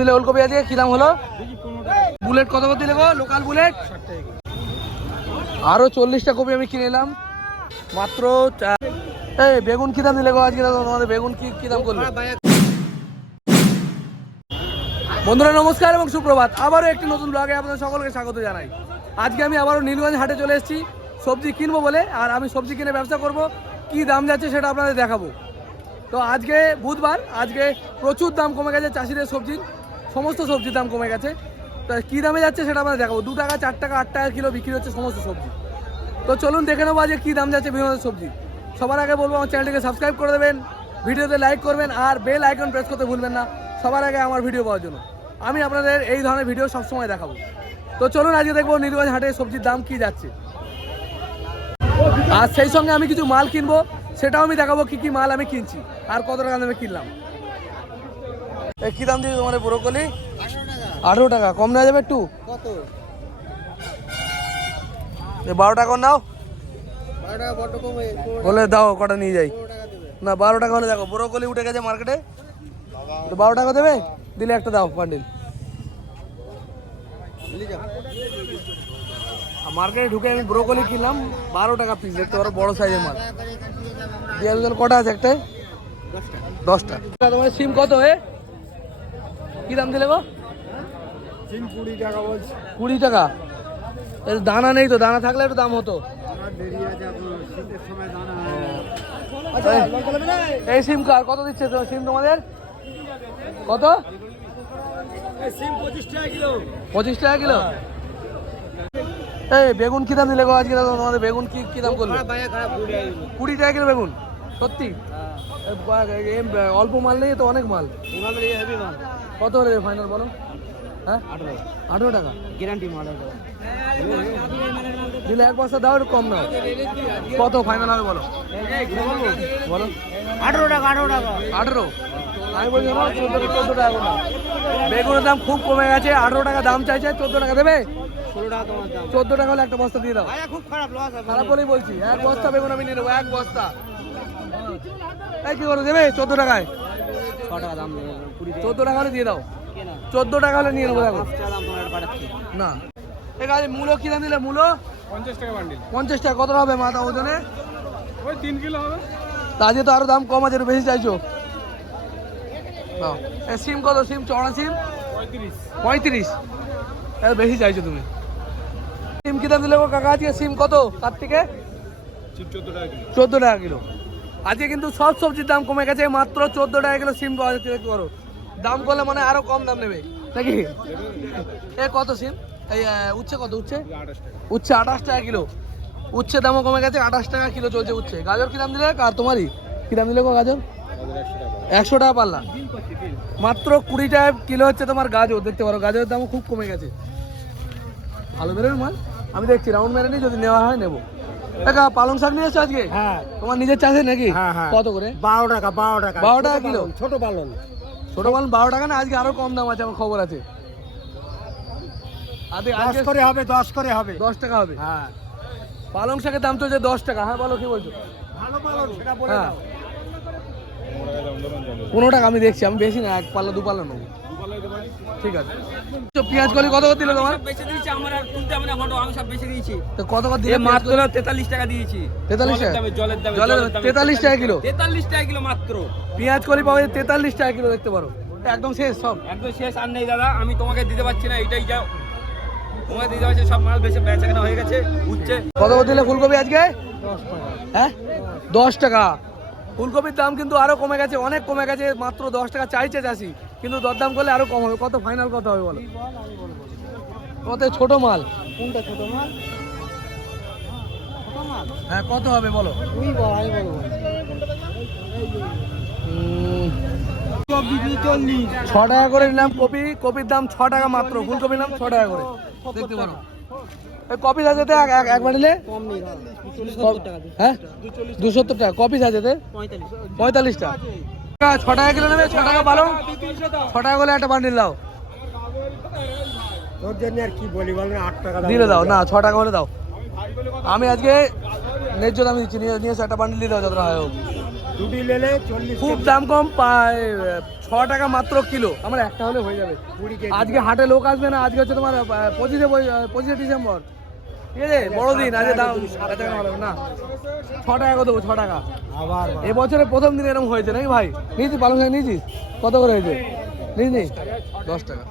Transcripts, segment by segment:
দিলে ওলকপি আছে, কি দাম হলো? বুলেট কত করে দিলে লোকাল বুলেট আরও চল্লিশটা কপি আমি কিনে এলাম মাত্র এই, বেগুন কি দাম দিলে গো আজকে? তোমাদের বেগুন কি কি দাম করল? বন্ধুরা, নমস্কার এবং সুপ্রভাত। আবারও একটি নতুন ব্লগে আপনাদের সকলকে স্বাগত জানাই। আজকে আমি আবারও নীলগঞ্জ হাটে চলে এসেছি। সবজি কিনবো বলে, আর আমি সবজি কিনে ব্যবসা করব। কি দাম যাচ্ছে সেটা আপনাদের দেখাবো। তো আজকে বুধবার, আজকে প্রচুর দাম কমে গেছে চাষিদের সবজির। সমস্ত সবজির দাম কমে গেছে। তো কী দামে যাচ্ছে সেটা আমরা দেখাবো। দু টাকা, চার টাকা, আট টাকা কিলো বিক্রি হচ্ছে সমস্ত সবজি। তো চলুন দেখে নেব আজকে কী দাম যাচ্ছে বিভিন্ন সবজি। সবার আগে বলব, আমার চ্যানেলটিকে সাবস্ক্রাইব করে দেবেন, ভিডিওতে লাইক করবেন, আর বেল আইকন প্রেস করতে ভুলবেন না। সবার আগে আমার ভিডিও পাওয়ার জন্য। আমি আপনাদের এই ধরনের ভিডিও সবসময় দেখাবো। তো চলুন আজকে দেখব নীলগঞ্জ হাটে সবজির দাম কি যাচ্ছে। আর সেই সঙ্গে আমি কিছু মাল কিনবো, সেটাও আমি দেখাবো কি কি মাল আমি কিনছি, আর কত টাকা দামে কিনলাম। কি দাম দিয়েছে তোমার ব্রোকলি? আঠেরো টাকা। কম নেওয়া যাবে একটু? বারো টাকা নাও। বলে দাও, কটা নিয়ে যাই। দেবে না, বারো টাকা হলে দেখো, ব্রোকলি উঠে গেছে মার্কেটে। বারো টাকা দেবে? দিলে একটা দাও আর মার্কেটে ঢুকে আমি ব্রোকলি কিনলাম, বারো টাকা পিস দেখতে পারো, বড় সাইজের মাল। বেগুন কটা আছে একটাই? দশটা। তোমার সিম কত এ? কি দাম দিলে গো? কুড়ি টাকা। বলছি কুড়ি টাকা দানা নেই তো দানা থাকলে একটু দাম হতো। দানা এই- সিম কার কত দিচ্ছে তো সিম তোমাদের? কত? পঁচিশ টাকা কিলো। পঁচিশ টাকা কিলো? এই বেগুন কি দাম দিলে গো আজকে তোমাদের? বেগুন কি কি দাম করল? কুড়ি টাকা কিলো বেগুন সত্যি? এ- অল্প মাল নেই তো অনেক মাল। কত হলে ফাইনাল বলো? হ্যাঁ? আঠেরো। টাকা। গ্যারান্টি মাল দিলে এক বস্তা দাও কম কত ফাইনাল হবে বলো? বলো। আঠেরো টাকা আঠেরো টাকা। আঠেরো। আমি বলছি না চোদ্দ চোদ্দ টাকা করে বেগুনের দাম খুব কমে গেছে আঠেরো টাকা দাম চাইছে চোদ্দ টাকা দেবে? চোদ্দ টাকা হলে একটা বস্তা দিয়ে দাও। খুব খারাপ লস খারাপ বলেই বলছি এক বস্তা বেগুন আমি নিয়ে নেব এক বস্তা। এই কি করে দেবে? চোদ্দ টাকায়। টাকা দাম চোদ্দ টাকা হলে দিয়ে দাও। চোদ্দ টাকা হলে নিয়ে নেব দেখো। না। ঠিক আছে মূলো কি দাম দিলে? মূলো? পঞ্চাশ টাকা বান্ডিল পঞ্চাশ টাকা। কত হবে মাথা ওজনে? ওই তিন কিলো হবে। তা আজকে তো আরও দাম কম আছে একটু বেশি চাইছো। সিম কত? সিম চড়া সিম? পঁয়ত্রিশ। বেশি চাইছো তুমি। সিম কি দাম দিলে কাকা? আজকে সিম কত? তার থেকে? চোদ্দ টাকা কিলো। চোদ্দ টাকা কিলো। আজকে কিন্তু সব সবজির দাম কমে গেছে, মাত্র চোদ্দ টাকা কিলো সিম পাওয়া যাচ্ছে পারো। দাম করলে মানে আরও কম দাম নেবে, নাকি? এ, কত সিম? এই উচ্ছে কত, উচ্ছে? উচ্ছে আঠাশ টাকা কিলো। উচ্ছে দামও কমে গেছে, আঠাশ টাকা কিলো চলছে উচ্ছে। গাজর কি দাম দিলে? আর তোমারই? কি দাম দিলে গাজর? একশো টাকা পাল্লা। মাত্র কুড়ি টাকা কিলো হচ্ছে তোমার গাজর, দেখতে পারো, গাজরের দামও খুব কমে গেছে। ভালো বেরোবে মাল? আমি দেখছি রাউন্ড মেরে নিই, যদি নেওয়া হয়, নেব। দেখা পালং শাক নিয়ে এসছো আজকে? হ্যাঁ। তোমার নিজের চাষে নাকি? হ্যাঁ, হ্যাঁ। কত করে? বারো টাকা বারো টাকা। বারো টাকা কিলো? ছোট পালন ছোট মাল বারো টাকা না? আজকে আরও কম দাম আছে আমার খবর আছে। দশ করে হবে দশ করে হবে। দশ টাকা হবে? হ্যাঁ। পালং শাকের দাম চলছে দশ টাকা হ্যাঁ বলো কি বলছো? ভালো পালন সেটা বলে হ্যাঁ। দাও। পনেরো টাকা আমি দেখছি আমি বেশি না এক পাল্লা দু পাল্লা নেব। ঠিক আছে। তো পেঁয়াজ কলি কত করে দিল তোমার? বেশি দিয়েছি আমার আর তুলতে হবে না ফটো আমি সব বেশি দিয়েছি। তো কত করে দিলে মাত্র তেতাল্লিশ টাকা দিয়েছি। তেতাল্লিশ? জলের টাকা দামে জলের দামে জলের তেতাল্লিশ টাকা কিলো? তেতাল্লিশ টাকা কিলো মাত্র। পেঁয়াজ কলি পাওয়া যায় তেতাল্লিশ টাকা কিলো দেখতে পারো। একদম শেষ সব। একদম শেষ আর নেই দাদা আমি তোমাকে দিতে পারছি না এটাই যাও তোমাকে দিতে পারছি সব মাল বেশি বেচা কেনা হয়ে গেছে উঠছে। কত করে দিলে ফুলকপি আজকে? হ্যাঁ? দশ টাকা। ফুলকপির দাম কিন্তু আরও কমে গেছে অনেক কমে গেছে মাত্র দশ টাকা। চাইছে চাষি। কিন্তু দরদাম করলে আরও কম হবে। কত ফাইনাল কত হবে বলো? কত ছোট মাল? কোনটা ছোট মাল? হ্যাঁ কত হবে বলো? ছ টাকা করে নিলাম কপি। কপির দাম ছ টাকা মাত্র। ফুলকপির দাম ছ টাকা করে। দেখতে পারো। কপি সাজাতে এক বান্ডিলে হ্যাঁ? দুশো টাকা। কপি সাজাতে পঁয়তাল্লিশ। পঁয়তাল্লিশ টাকা। ছ টাকা কিলো নেবে ছ টাকা ছ টাকা করে একটা বান্ডিল দাও। তোর জন্য আর কি বলি বল আট টাকা দিলে দাও না ছ টাকা করে দাও। আমি আজকে ন্যায্য দামে দিচ্ছি নিয়ে নিয়ে একটা বান্ডিল দিয়ে দাও যতটা হয় হোক। দুটি লেলে খুব দাম কম ছ টাকা মাত্র কিলো। আমার একটা হলে হয়ে যাবে। আজকে হাটে লোক আসবে না আজকে হচ্ছে তোমার পঁচিশে পঁচিশে ডিসেম্বর। ঠিক আছে? বড়দিন আজকে দাম না? ছ টাকা করে দেবো ছ টাকা। এবছরে প্রথম দিন এরকম হয়েছে নাকি ভাই? নিয়েছি পালং শাক নিয়েছিস? কত করে হয়েছে? নিস দশ টাকা।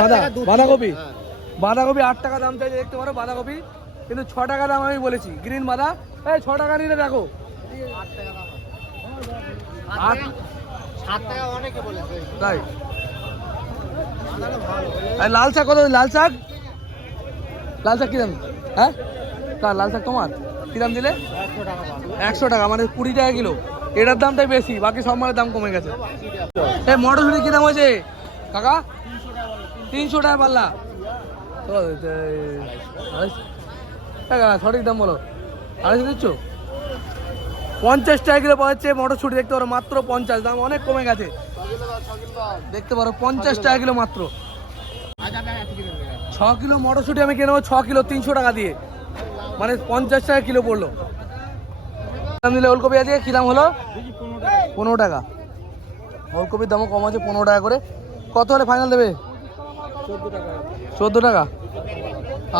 বাঁধা বাঁধাকপি। বাঁধাকপি আট টাকা দাম চাইছে দেখতে পারো বাঁধাকপি। কিন্তু ছ টাকা দাম আমি বলেছি গ্রিন বাঁধা। এই ছ টাকা নিলে দেখো আট টাকা তাই? আর লাল শাক কত লাল শাক? লাল শাক কি দাম হ্যাঁ? কার লাল শাক তোমার? কি দাম দিলে? একশো টাকা মানে কুড়ি টাকা কিলো। এটার দামটাই বেশি, বাকি সব মালের দাম কমে গেছে। এই মটরশুটি কি দাম হয়েছে? কাকা? তিনশো টাকা পাল্লা। সঠিক দাম বলো। আড়াইশো দিচ্ছ? পঞ্চাশ টাকা কিলো পাওয়া যাচ্ছে, মটরশুটি দেখতে পারো, মাত্র পঞ্চাশ, দাম অনেক কমে গেছে। দেখতে পারো, পঞ্চাশ টাকা কিলো মাত্র। ছ কিলো মটরশুটি আমি কিনে নেব, ছ কিলো তিনশো টাকা দিয়ে। মানে পঞ্চাশ টাকা কিলো পড়ল। দাম দিলে ওলকপি আছে, কী দাম হলো? পনেরো টাকা। ওলকপির দামও কম আছে, পনেরো টাকা করে। কত হলে ফাইনাল দেবে? চোদ্দ টাকা।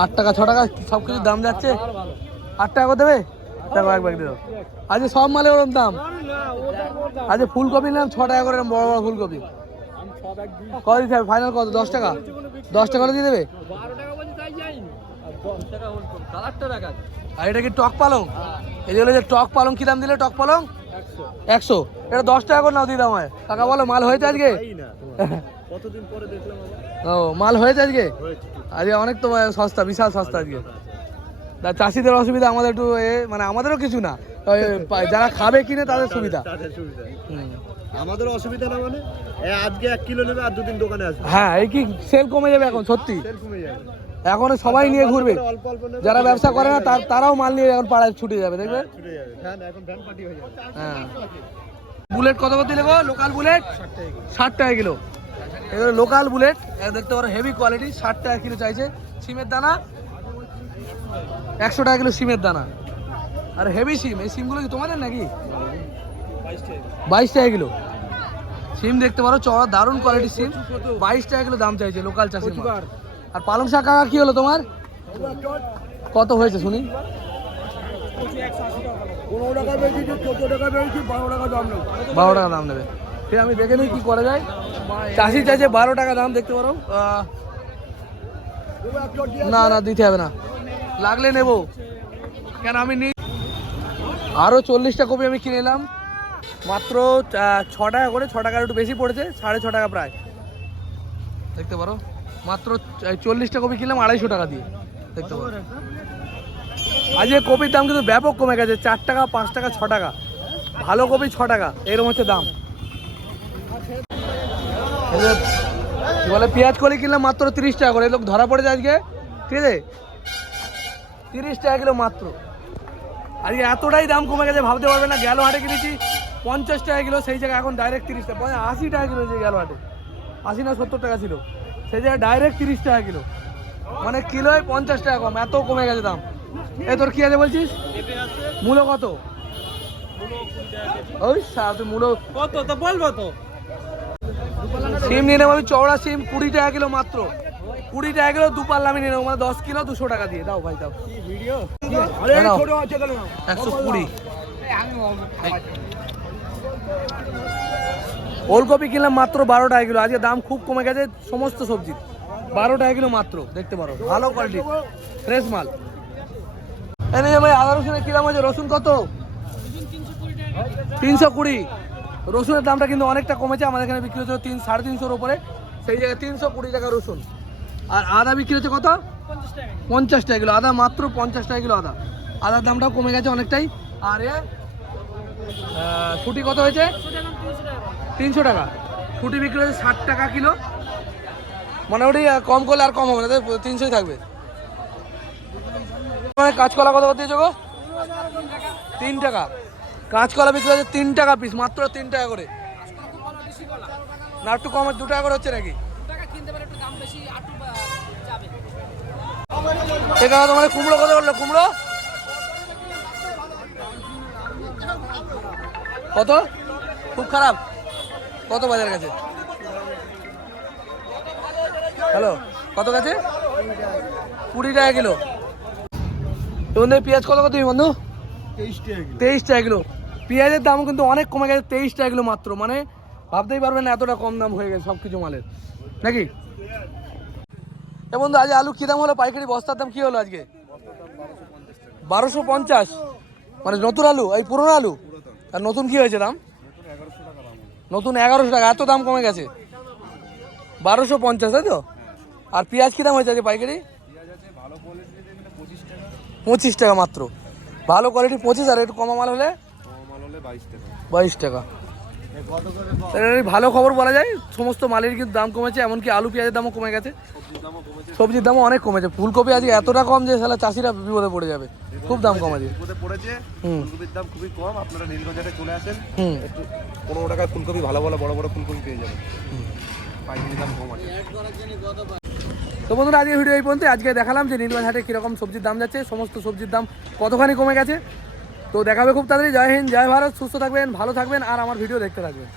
আট টাকা, ছ টাকা সব কিছুর দাম যাচ্ছে। আট টাকা করে দেবে? দেখো এক ব্যাগ দিয়ে দাও আজকে সব মালে ওরম দাম। আজকে ফুলকপি নিলাম ছ টাকা করে বড় বড় ফুলকপি। কত দিতে হবে? ফাইনাল কত? দশ টাকা? দশ টাকা করে দিয়ে দেবে? আর এটা কি টক পালং? এই যে যে টক পালং কি দাম দিলে টক পালং? একশো। এটা দশ টাকা করে নাও দিয়ে দাম হয় কাকা বলো মাল হয়েছে আজকে? ও মাল হয়েছে আজকে? আজকে অনেক তো সস্তা বিশাল সস্তা আজকে। তা চাষিদের অসুবিধা আমাদের একটু এ মানে আমাদেরও কিছু না। যারা খাবে কিনে তাদের সুবিধা। আমাদের অসুবিধা না মানে? এ আজকে এক কিলো নেবে আর দুদিন দোকানে আসবে। হ্যাঁ এই কি সেল কমে যাবে এখন সত্যি। যাবে। এখন সবাই নিয়ে ঘুরবে। নেবে। যারা ব্যবসা করে না তার- তারাও মাল নিয়ে এখন পাড়ায় ছুটে যাবে দেখবে? হয়ে যাবে। হ্যাঁ বুলেট কত করে দিলে গো? লোকাল বুলেট ষাট টাকা কিলো। এগুলো লোকাল বুলেট এ দেখতে পারো হেভি কোয়ালিটি ষাট টাকা কিলো চাইছে। সিমের দানা একশো টাকা কিলো সিমের দানা। আর হেভি সিম এই সিমগুলো কি তোমাদের নাকি? বাইশ টাকা কিলো। সিম দেখতে পারো চড়া দারুণ কোয়ালিটির সিম বাইশ টাকা কিলো দাম চাইছে লোকাল চাষি আর পালং শাক কাকা কি হলো তোমার? কত হয়েছে শুনি? বারো টাকা দাম বারো টাকা দাম নেবে। ঠিক আমি দেখে নিই কি করা যায়। চাষি চাইছে বারো টাকা দাম দেখতে পারো। না না দিতে হবে না। লাগলে নেব। কেন আমি নি আরও চল্লিশটা কপি আমি কিনে এলাম। মাত্র ছ টাকা করে, ছ টাকার একটু বেশি পড়েছে, সাড়ে ছ টাকা প্রায়। দেখতে পারো? মাত্র চল্লিশটা কপি কিনলাম, আড়াইশো টাকা দিয়ে। দেখতে পারো? আজকে কপির দাম কিন্তু ব্যাপক কমে গেছে, চার টাকা, পাঁচ টাকা, ছ টাকা। ভালো কপি ছ টাকা, এরকম হচ্ছে দাম। বলে পেঁয়াজ কলি কিনলাম মাত্র তিরিশ টাকা করে। লোক ধরা পড়েছে আজকে। ঠিক আছে? তিরিশ টাকা কিলো মাত্র। আজকে এতটাই দাম কমে গেছে ভাবতে পারবে না গেল হাটে কিনেছি পঞ্চাশ টাকা কিলো সেই জায়গায় এখন ডাইরেক্ট তিরিশ টাকা আশি টাকা কিলো যে গেল হাটে। আশি না সত্তর টাকা ছিল সেই জায়গায় ডাইরেক্ট তিরিশ টাকা কিলো। মানে কিলোয় পঞ্চাশ টাকা কম এত কমে গেছে দাম। এ তোর কি আছে বলছিস? মূলো কত? ওই মূলো। কত? তো বলব তো। সিম নিয়ে নেব আমি চওড়া সিম কুড়ি টাকা কিলো মাত্র। কুড়ি টাকা কিলো দু পাল্লা আমি নিয়ে নেব। মানে দশ কিলো দুশো টাকা দিয়ে। দাও ভাই দাও। একশো কুড়ি। ওলকপি কিনলাম মাত্র বারো টাকা কিলো। আজকে দাম খুব কমে গেছে সমস্ত সবজির বারো টাকা কিলো মাত্র দেখতে পারো। ভালো কোয়ালিটি ফ্রেশ মাল। এনে যে ভাই আদা রসুনের কি দাম হয়েছে? রসুন কত? তিনশো কুড়ি। রসুনের দামটা কিন্তু অনেকটা কমেছে। আমাদের এখানে বিক্রি হচ্ছে তিন সাড়ে তিনশোর উপরে। সেই জায়গায় তিনশো কুড়ি টাকা রসুন। আর আদা বিক্রি হচ্ছে কত? পঞ্চাশ টাকা কিলো। আদা মাত্র পঞ্চাশ টাকা কিলো আদা। আদার দামটাও কমে গেছে অনেকটাই। আর এ ফুটি কত হয়েছে? তিনশো টাকা। ফুটি বিক্রি হচ্ছে ষাট টাকা কিলো। মোটামুটি আহ, কম করলে আর কম হবে না তিনশোই থাকবে। মানে কাঁচকলা কত করে দিয়েছ গো? তিন টাকা। কাঁচকলা বিক্রি হচ্ছে তিন টাকা পিস মাত্র তিন টাকা করে। না একটু কম দু টাকা করে হচ্ছে নাকি? এখানে তোমার কুমড়ো কত বলল কুমড়ো? কত? খুব খারাপ। কত বাজার গেছে হ্যালো কত গেছে কুড়ি টাকা কিলো। তো বন্ধু পেঁয়াজ কত কত তুমি বন্ধু? তেইশ টাকা কিলো। পেঁয়াজের দাম কিন্তু অনেক কমে গেছে তেইশ টাকা কিলো মাত্র। মানে ভাবতেই পারবেন না এতটা কম দাম হয়ে গেছে সব কিছু মালের। নাকি? এ বন্ধু আজ আলু কী দাম হলো? পাইকারি বস্তার দাম কী হলো আজকে? বারোশো পঞ্চাশ। মানে নতুন আলু এই পুরনো আলু? আর নতুন কি হয়েছে দাম? নতুন এগারোশো টাকা এত দাম কমে গেছে। বারোশো পঞ্চাশ তাই তো? আর পেঁয়াজ কী দাম হয়েছে আজকে পাইকারি? পঁচিশ টাকা মাত্র। ভালো কোয়ালিটি পঁচিশ আর একটু কমা মাল হলে? বাইশ টাকা। ভালো খবর বলা যায় সমস্ত মালের কিন্তু দাম কমেছে এমনকি আলু পেঁয়াজের দামও কমে গেছে। সবজির দামও অনেক কমেছে ফুলকপি আজকে এতটা কম যে সালা চাষিরা বিপদে পড়ে যাবে খুব দাম কমেছে। বিপদে পড়েছে ফুলকপির দাম খুবই কম আপনারা নীলগঞ্জারে চলে আসেন একটু পনেরো টাকায় ফুলকপি ভালো ভালো বড় বড় ফুলকপি পেয়ে যাবেন। পাইকারি দাম কম আছে। তো বন্ধুরা আজকে ভিডিও এই পর্যন্ত আজকে দেখালাম যে নীলগঞ্জ হাটে কীরকম সবজির দাম যাচ্ছে সমস্ত সবজির দাম কতখানি কমে গেছে। তো দেখাবে খুব তাড়াতাড়ি। জয় হিন্দ, জয় ভারত। সুস্থ থাকবেন, ভালো থাকবেন, আর আমার ভিডিও দেখতে থাকবেন।